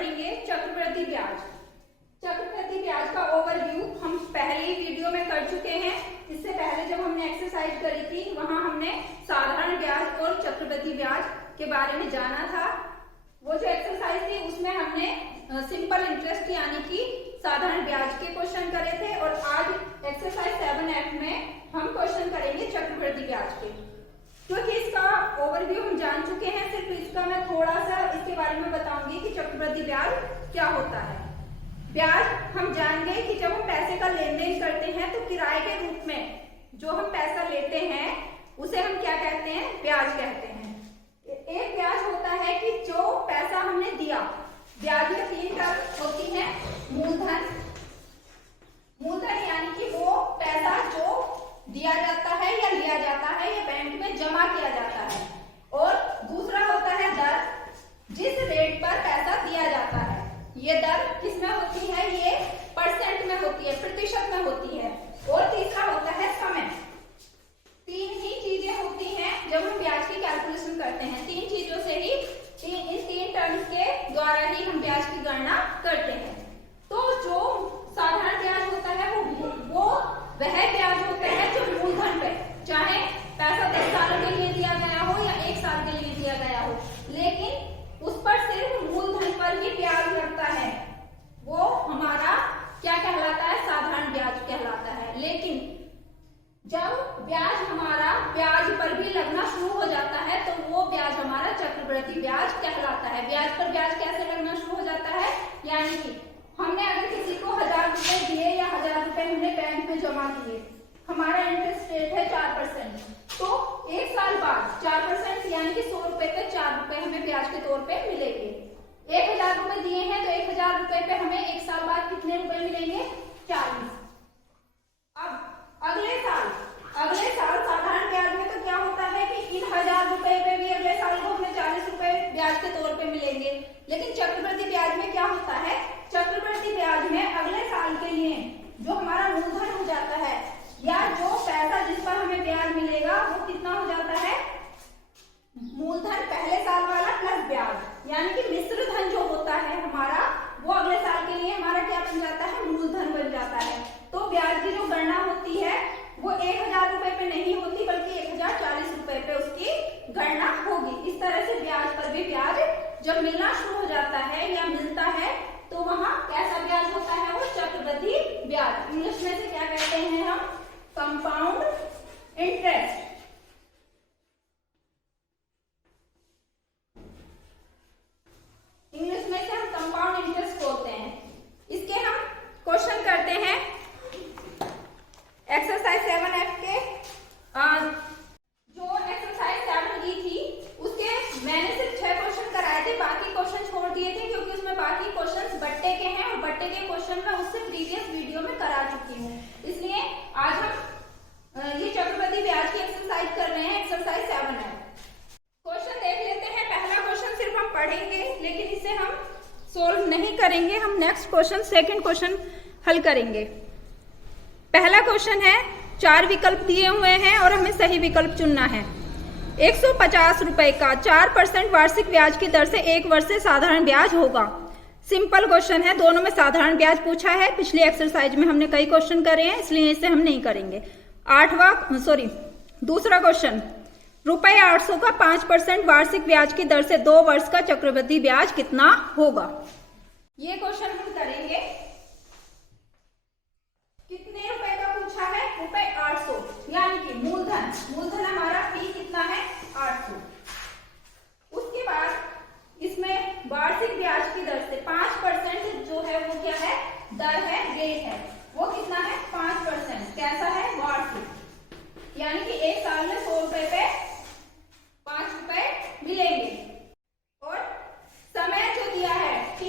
पढ़ेंगे चक्रवृद्धि ब्याज। चक्रवृद्धि ब्याज का ओवरव्यू हम पहले वीडियो में कर चुके हैं। इससे पहले जब हमने एक्सरसाइज करी थी वहां हमने साधारण ब्याज और चक्रवृद्धि ब्याज के बारे में जाना था। वो जो एक्सरसाइज थी उसमें हमने सिंपल इंटरेस्ट यानी कि साधारण ब्याज के क्वेश्चन करे थे और आज एक्सरसाइज 7F में हम क्वेश्चन करेंगे चक्रवृद्धि ब्याज के। क्योंकि इसका ओवरव्यू हम जान चुके हैं, सिर्फ इसका मैं थोड़ा सा इसके बारे में बताऊंगी कि चक्रवृद्धि ब्याज क्या होता है। ब्याज हम जान गए कि जब हम पैसे का लेन देन करते हैं तो किराए के रूप में जो हम पैसा लेते हैं उसे हम क्या कहते हैं, ब्याज कहते हैं। एक ब्याज होता है कि जो पैसा हमने दिया, ब्याज में 3 टर्म होती है। मूलधन, मूलधन यानी कि वो पैसा जो दिया जाता है या लिया जाता है या बैंक में जमा किया जाता है। और दूसरा होता है दर, जिस रेट पर पैसा दिया जाता है। ये दर किसमें होती है, ये परसेंट में होती है, प्रतिशत में होती है। और तीसरा होता है समय। 3 ही चीजें होती हैं जब हम ब्याज की कैलकुलेशन करते हैं। 3 चीजों से ही इन 3 टर्म्स के द्वारा ही हम ब्याज की गणना करते हैं। तो जो साधारण ब्याज होता है वो वह ब्याज होता है जो मूलधन पे, चाहे पैसा 10 साल के लिए दिया गया हो या 1 साल के लिए दिया गया हो, लेकिन उस पर सिर्फ मूलधन पर ही ब्याज लगता है, वो हमारा क्या कहलाता है, साधारण ब्याज कहलाता है। लेकिन जब ब्याज हमारा ब्याज पर भी लगना शुरू हो जाता है तो वो ब्याज हमारा चक्रवृद्धि ब्याज कहलाता है। ब्याज पर ब्याज कैसे लगना शुरू हो जाता है, यानी कि हमने अगर किसी को 1000 रुपए दिए या 1000 रुपए हमने बैंक में जमा किए, हमारा इंटरेस्ट रेट है 4%, तो 1 साल बाद 4% यानी कि 100 रुपए पे 4 रुपए हमें ब्याज के तौर पे मिलेंगे। 1000 रुपए दिए हैं तो 1000 रुपए पे हमें 1 साल बाद कितने रुपए मिलेंगे, 40। अब अगले साल साधारण ब्याज में तो क्या होता है कि इन 1000 रुपए पे भी अगले साल को हमें 40 रुपए ब्याज के तौर पे मिलेंगे। लेकिन चक्रवृद्धि ब्याज में क्या होता है, चक्रवृद्धि ब्याज में अगले साल के लिए जो हमारा मूलधन हो जाता है या जो पैसा जिस पर हमें ब्याज मिलेगा वो कितना हो जाता है, मूलधन पहले साल वाला प्लस ब्याज, यानी कि मिश्र धन जो होता है हमारा वो अगले साल के लिए हमारा क्या बन जाता है, मूलधन बन जाता है। तो ब्याज की जो गणना होती है वो 1000 रुपए पे नहीं होती बल्कि 1040 रुपए पे उसकी गणना होगी। इस तरह से ब्याज पर भी ब्याज जब मिलना शुरू हो जाता है या मिलता है तो वहां कैसा ब्याज होता है, वो चक्रवृद्धि ब्याज। इंग्लिश में से क्या कहते हैं हम, कंपाउंड इंटरेस्ट। इंग्लिश में से हम कंपाउंड इंटरेस्ट बोलते हैं। इसके हम क्वेश्चन करते हैं एक्सरसाइज 7F के। जो एक्सरसाइज 7E थी उसके मैंने सिर्फ 6 क्वेश्चन कराए थे, बाकी क्वेश्चन छोड़ दिए थे क्योंकि उसमें बाकी क्वेश्चन बट्टे के हैं और बट्टे के क्वेश्चन मैं उससे प्रीवियस वीडियो में करा चुकी हूँ। इसलिए आज हम ये चक्रवृद्धि ब्याज की एक्सरसाइज कर रहे हैं, एक्सरसाइज 7F। क्वेश्चन देख लेते हैं। पहला क्वेश्चन सिर्फ हम पढ़ेंगे लेकिन इसे हम सोल्व नहीं करेंगे, हम नेक्स्ट क्वेश्चन सेकंड क्वेश्चन हल करेंगे। पहला क्वेश्चन है, 4 विकल्प दिए हुए हैं और हमें सही विकल्प चुनना है। 150 रुपए का 4% वार्षिक ब्याज की दर से 1 वर्ष से साधारण ब्याज होगा। सिंपल क्वेश्चन है, दोनों में साधारण ब्याज पूछा है। पिछली एक्सरसाइज में हमने कई क्वेश्चन करे हैं इसलिए इसे हम नहीं करेंगे। दूसरा क्वेश्चन, ₹800 का 5% वार्षिक ब्याज की दर से 2 वर्ष का चक्रवृद्धि ब्याज कितना होगा। ये क्वेश्चन हम करेंगे। कितने रुपए का पूछा है, ₹800, यानी कि मूलधन हमारा P कितना है, 800। उसके बाद इसमें वार्षिक ब्याज की दर से 5% जो है वो क्या है, दर है, रेट है, वो कितना है, 5%। कैसा है, वार्षिक, यानी कि 1 साल में 100 रुपए पे 5 रुपए मिलेंगे। और समय जो दिया है T,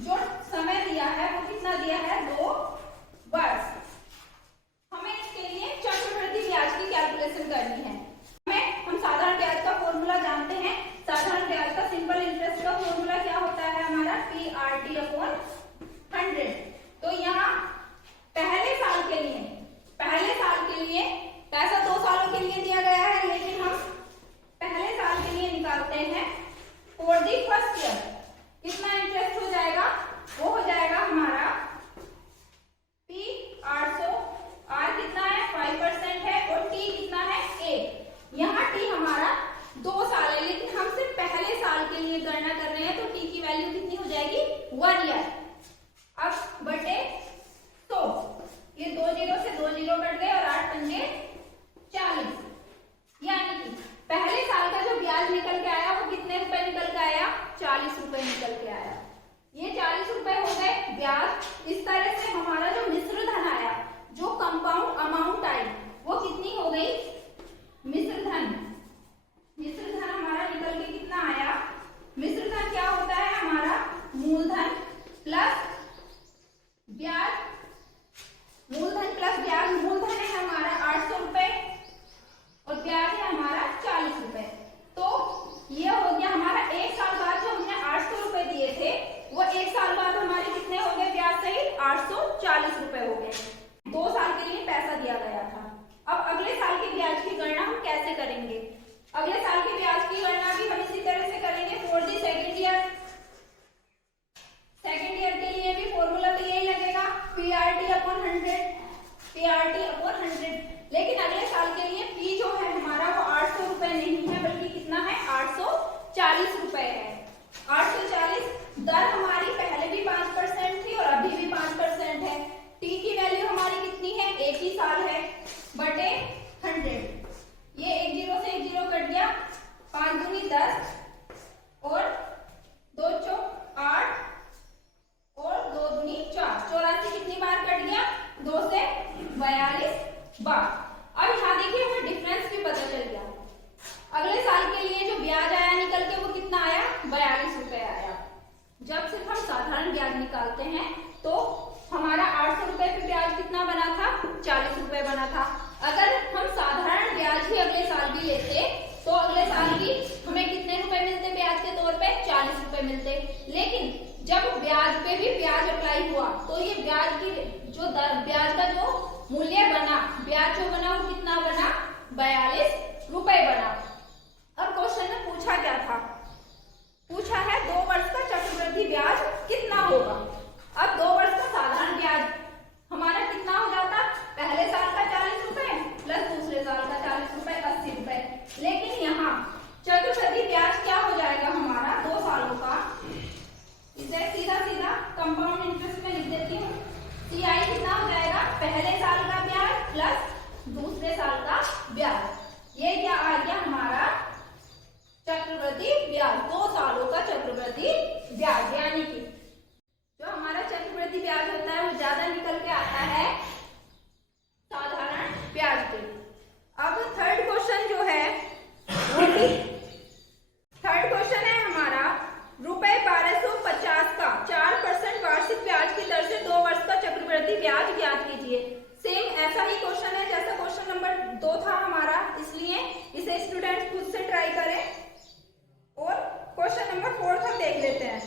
जो समय दिया है वो कितना दिया है, 2 वर्ष। हमें इसके लिए चक्रवृद्धि ब्याज की कैलकुलेशन करनी है। हम साधारण निकल के आया। ये 40 रुपए हो गए ब्याज। इस तरह से हमारा जो मिश्र धन आया, जो कंपाउंड अमाउंट आई, वो कितनी हो गई? मिश्र धन हमारा निकल के कितना आया? मिश्र धन क्या होता है? हमारा मूलधन प्लस ब्याज। मूलधन प्लस ब्याज। मूलधन है हमारा 800 रुपए और ब्याज है हमारा 40 रुपए। तो ये हो गया हमारा एक साल बाद जो हमने 800 रुपए दिए थे, वो एक साल बाद हमारे कितने हो गए ब्याज सहित? 840 रुपए हो गए। 2 साल के लिए पैसा दिया गया था। अब अगले साल के ब्याज की गणना हम कैसे करेंगे? अगले साल के ब्याज की गणना भी हम इसी तरह से करेंगे for the second year. Second year के लिए भी फॉर्मूला तो यही लगेगा, PRT अपॉन 100। लेकिन अगले साल के लिए P जो है हमारा वो 800 रुपए नहीं है, बल्कि कितना है? 840 रुपए है। 840। दर हमारी पहले भी 5% थी और अभी भी 5% है। T की वैल्यू हमारी कितनी है? एक ही साल है, बटे 100। ये एक जीरो से एक जीरो कट गया, 5 दूनी 10 और 2 चौक 8 और 2 दूनी 4, 84 कितनी बार कट गया? 2 से 42 बार। अब यहाँ देखिए हमें डिफरेंस भी पता चल गया। अगले साल के लिए जो ब्याज आया निकल के वो कितना आया? 42 रुपए आया। जब सिर्फ हम साधारण ब्याज निकालते हैं तो हमारा 800 रुपए पे ब्याज कितना बना था? 40 रुपए बना था। अगर हम साधारण ब्याज ही अगले साल भी लेते तो अगले साल भी हमें कितने रुपए मिलते ब्याज के तौर पे? 40 रुपए मिलते। लेकिन जब ब्याज पे भी ब्याज अप्लाई हुआ तो ये ब्याज की जो दर, ब्याज का जो मूल्य बना, ब्याज जो बना वो कितना बना? 42 रुपए बना। अब क्वेश्चन में पूछा क्या था? पूछा है 2 वर्ष का चक्रवृद्धि ब्याज कितना होगा। अब 2 वर्ष का साधारण ब्याज हमारा कितना हो जाता? पहले साल का 40 रुपए प्लस दूसरे साल का 40 रुपए, 80 रुपए। लेकिन यहाँ चक्रवृद्धि ब्याज क्या हो जाएगा हमारा? 2 सालों का। इसे सीधा सीधा कंपाउंड इंटरेस्ट में लिख देती हूँ। CI कितना हो जाएगा? पहले साल का ब्याज प्लस दूसरे साल का ब्याज। ये क्या आ गया हमारा? चक्रवृद्धि ब्याज। 2 सालों का चक्रवृद्धि ब्याज। यानी कि जो हमारा चक्रवृद्धि ब्याज होता है वो ज्यादा निकल के आता है साधारण ब्याज पे। अब थर्ड क्वेश्चन जो है, थर्ड क्वेश्चन है हमारा ₹1250 का 4% वार्षिक ब्याज की दर से 2 वर्ष का चक्रवृद्धि ब्याज ज्ञात कीजिए। सेम ऐसा ही क्वेश्चन है जैसा क्वेश्चन नंबर 2 था हमारा, इसलिए इसे स्टूडेंट्स खुद से ट्राई करें। और क्वेश्चन नंबर 4 हम देख लेते हैं।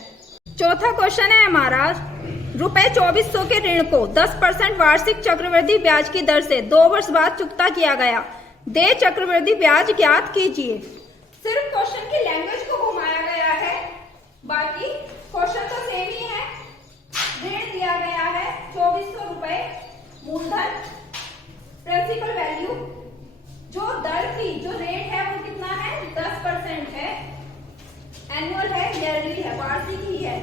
चौथा क्वेश्चन है हमारा, ₹2400 के ऋण को 10% वार्षिक चक्रवृद्धि ब्याज की दर से 2 वर्ष बाद चुकता किया गया, दे चक्रवृद्धि ब्याज ज्ञात कीजिए। सिर्फ क्वेश्चन की लैंग्वेज को घुमाया गया है, बाकी क्वेश्चन तो सेम ही है। ऋण दिया गया है 2400 रुपए, मूलधन, प्रिंसिपल वैल्यू, जो दर थी, जो रेट है वो कितना है? 10% है, एनुअल है, ईयरली है, वार्षिक ही है।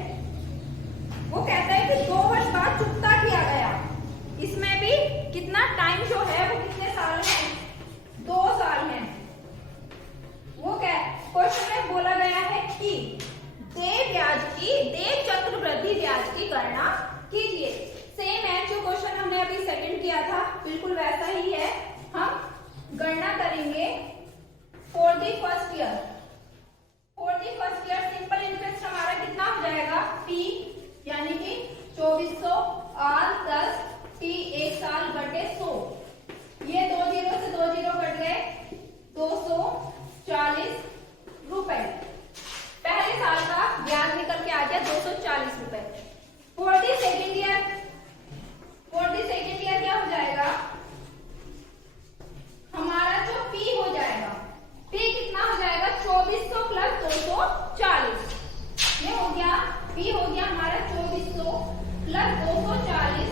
वो कहता है कि 2 वर्ष बाद चुकता किया गया। इसमें भी कितना टाइम जो है वो कितने साल है? 2 साल है। वो क्या क्वेश्चन में बोला गया है कि दे चक्रवृद्धि ब्याज की गणना कीजिए। सेम है जो क्वेश्चन हमने अभी सेकंड किया था, बिल्कुल वैसा ही है। हम गणना करेंगे for the first year. For the first year simple interest हमारा कितना हो जाएगा? P यानी कि 2400 R 10 T 1 साल बटे 100। ये 2 जीरो से 2 जीरो कट गए, 240 रुपए। पहले साल का ब्याज निकल के आ गया 240 रुपए। फॉर द सेकेंड ईयर, क्या हो जाएगा हमारा? जो P हो जाएगा, P कितना हो जाएगा? 2400 प्लस 240। ये हो गया P हो गया हमारा 2400 प्लस 240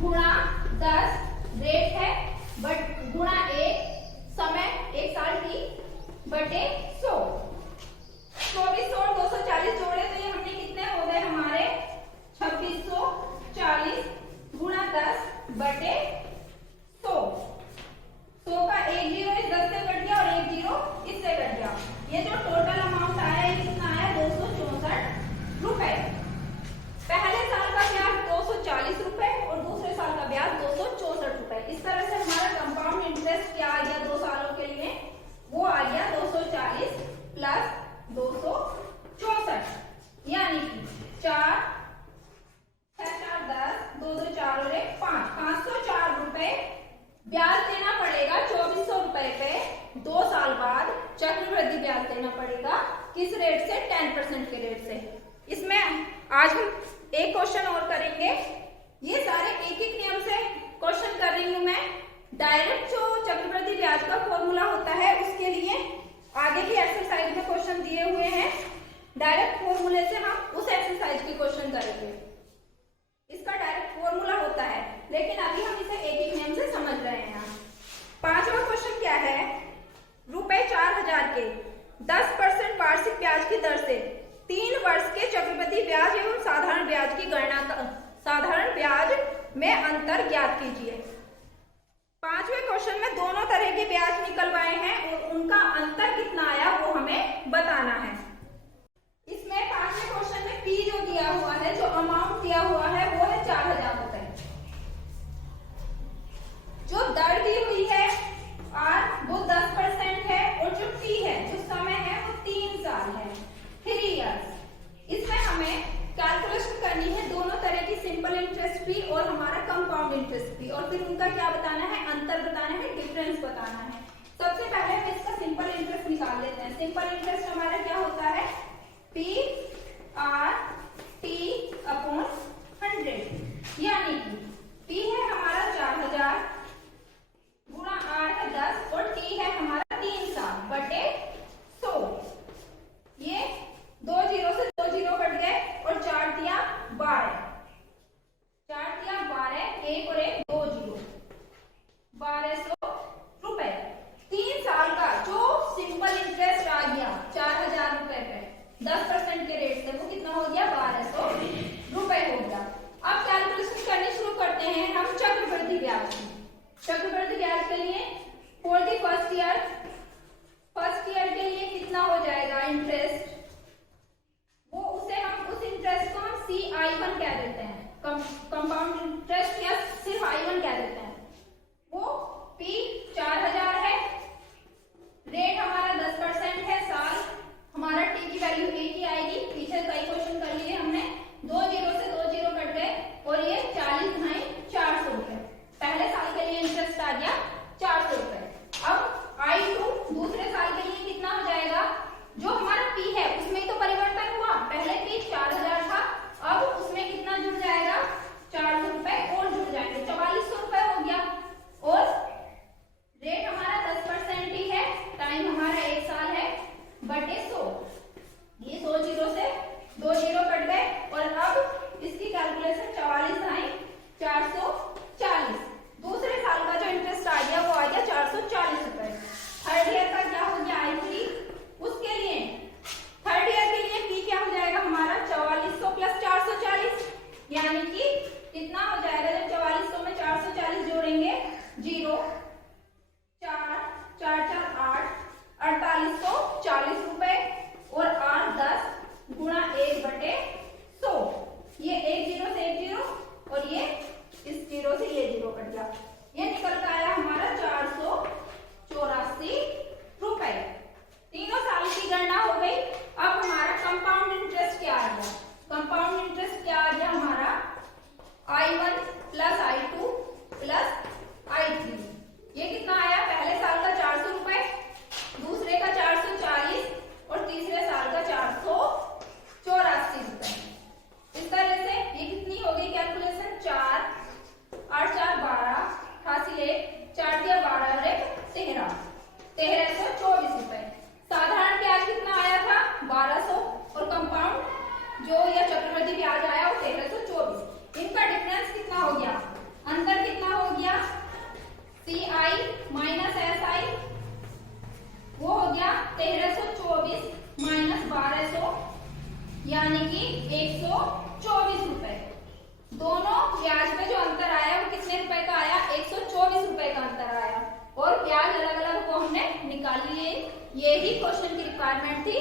गुणा 10, रेट है बट गुणा 1 समय, 1 साल की, बटे 100। 2400 और 240 जोड़े तो ये हमने कितने हो गए हमारे? 2640 गुणा 10 बटे 100। 100 का 1 जीरो इस 10 से कट गया और 1 जीरो इससे कट गया। ये जो टोटल अमाउंट आया है कितना आया? 264 ब्याज देना पड़ेगा। किस रेट से? 10% के रेट से। इसमें आज हम एक क्वेश्चन और करेंगे। ये सारे एक एक नियम से क्वेश्चन कर रही हूं मैं। डायरेक्ट जो चक्रवृद्धि ब्याज का फॉर्मूला होता है उसके लिए आगे की एक्सरसाइज में क्वेश्चन दिए हुए हैं। डायरेक्ट फॉर्मूले से हम उस एक्सरसाइज की क्वेश्चन करेंगे। इसका डायरेक्ट फॉर्मूला होता है, लेकिन अभी हम इसे एक एक नियम से समझ रहे हैं। पांचवा क्वेश्चन क्या है? ₹4000 के 10% वार्षिक ब्याज की दर से 3 वर्ष के चक्रवृद्धि ब्याज एवं साधारण ब्याज की गणना साधारण ब्याज में अंतर ज्ञात कीजिए। पांचवें क्वेश्चन में दोनों तरह के ब्याज निकलवाए हैं और उनका अंतर कितना आया वो हमें बताना है। इसमें पांचवें क्वेश्चन में पी जो दिया हुआ है, जो अमाउंट दिया हुआ है वो है 4000 रुपए। जो दर दी हुई है आर वो 10% है और जो टी है, जो समय है वो 3 साल है, 3 इयर्स। इसमें हमें कैलकुलेशन करनी है दोनों तरह की, सिंपल इंटरेस्ट फी और हमारा कंपाउंड इंटरेस्ट फी, और फिर उनका क्या बताना है? अंतर बताना है, डिफरेंस बताना है। सबसे पहले हम इसका सिंपल इंटरेस्ट निकाल लेते हैं। सिंपल इंटरेस्ट हमारा क्या होता है? P R T अपॉन 100, यानी कि P है हमारा 4000 गुणा R है 10 और T है हमारा 3 साल बटे 100। ये 2 जीरो से 2 जीरो कट गए और 4 दिया 12, 4 दिया 12, 1 और 1 2 जीरो, 1200 रुपए। 3 साल का जो सिंपल इंटरेस्ट आ गया 4000 रुपए पे 10% के रेट से, वो कितना हो गया? 1200 रुपए हो गया। अब कैलकुलेशन करनी शुरू करते हैं हम चक्रवृद्धि ब्याज की। चक्रवृद्धि ब्याज के लिए फॉर द फर्स्ट ईयर के लिए कितना हो जाएगा इंटरेस्ट? वो उसे हम उस इंटरेस्ट को हम CI1 कह देते हैं, कंपाउंड इंटरेस्ट, या सिर्फ I1 कह देते हैं। वो P 4000 है, रेट हमारा 10% है, साल हमारा टी की वैल्यू एक ही आएगी। पीछे कई क्वेश्चन कर लिए हमने। 2 जीरो से 2 जीरो कट गए और ये 40 गुना 400 रुपए। पहले साल के लिए इंटरेस्ट आ गया 400 रुपए। अब I2 दूसरे साल के लिए कितना हो जाएगा? जो हमारा P है उसमें तो परिवर्तन हुआ, पहले P 4000 था, अब उसमें कितना जुड़ जाएगा? 400 रुपए और जुड़ जाएंगे, 4400 रुपए हो गया। और रेट हमारा 10% ही है, टाइम हमारा 1 साल है बटे 100। ये 100 जीरो से 2 जीरो कट गए और अब इसकी कैलकुलेशन 44 गुना 440। दूसरे साल का जो इंटरेस्ट आ गया वो आ गया 440 रुपए। थर्ड ईयर का क्या हो गया? I3। उसके लिए थर्ड ईयर के लिए पी क्या हो जाएगा हमारा? 4400 प्लस 440, यानी कि कितना हो जाएगा? जब 4400 में 440 जोड़ेंगे, 0 4 4 4 8, 4840 रुपए और 8 10 गुणा 1 बटे 100। ये 1 जीरो से 1 जीरो और ये इस जीरो से ये जीरो कट गया। ये निकल कर आया हमारा 484 रुपए। तीनों साल की गणना हो गई। अब हमारा कंपाउंड इंटरेस्ट क्या आ गया? कंपाउंड इंटरेस्ट क्या आ गया हमारा? I1 plus I2 plus I3। ये कितना आया? पहले साल का 400 रुपए, दूसरे का 440 और तीसरे साल का 484 रुपए। इस तरह से ये कितनी हो गई कैलकुलेशन? 4 8 4 12, 88 4 दिया 12 और 1 13, 1324 रुपए। साधारण ब्याज कितना आया था? 1200 और कंपाउंड जो या चक्रवृद्धि ब्याज आया वो 1324। इनका डिफरेंस कितना हो गया? अंतर कितना हो गया? CI माइनस SI, वो हो गया 1324 माइनस 1200, यानी कि 124 रुपए। दोनों ब्याज में जो अंतर आया वो कितने रुपए का आया? 124 रुपए का अंतर आया। और ब्याज अलग अलग को हमने निकाल लिए। ये ही क्वेश्चन की रिक्वायरमेंट थी।